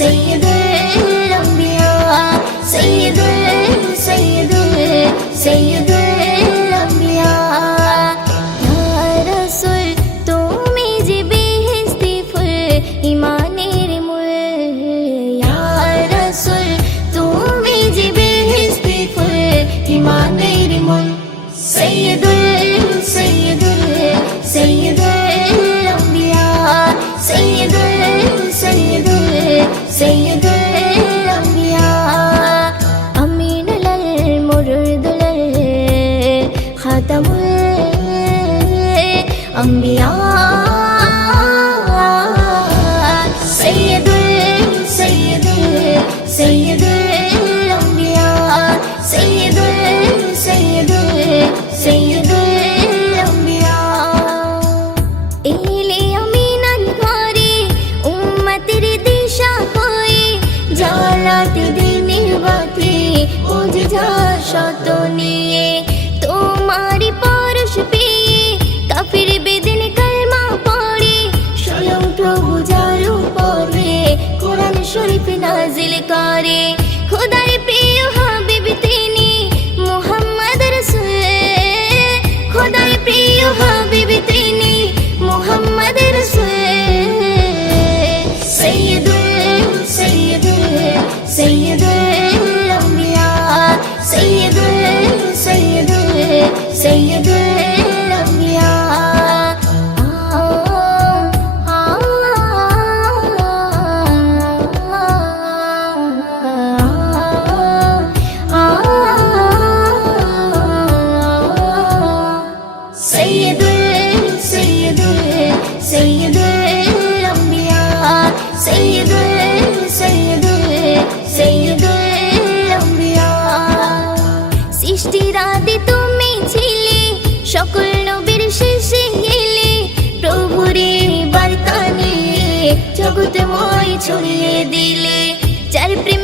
سيد الأنبياء سيد سيد سيد الأنبياء يا رسول তুমি যে বেহেশতি ফুল ইমানের মূল ইয়া রাসূল তুমি যে বেহেশতি ফুল ইমানের মূল سيد الأنبياء سيد سيد سيد الأنبياء سيد سيد سيد الأنبياء إلي يمين النار أمة الدشا قوي جالات دين الباطي أجدا شطني سيد سيد তুমি ছিলে সকল নবীর শেষে গেলে প্রভুরে বার্তা নিয়ে জগৎময় ছড়িয়ে দিলে যার প্রেম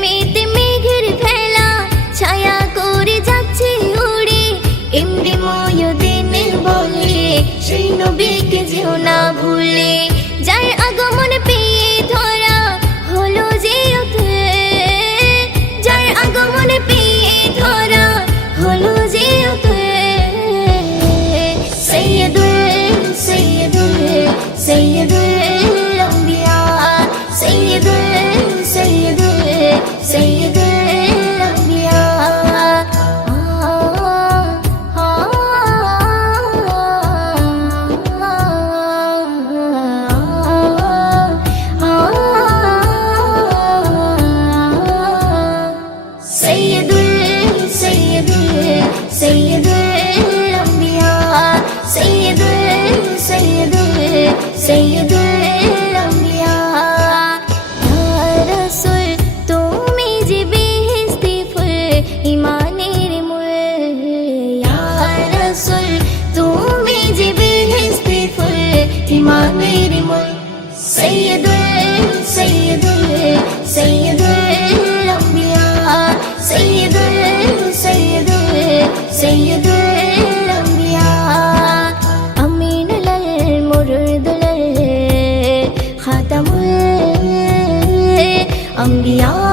سيد سيد سيد الأنبياء سيد سيد سيد 没必要。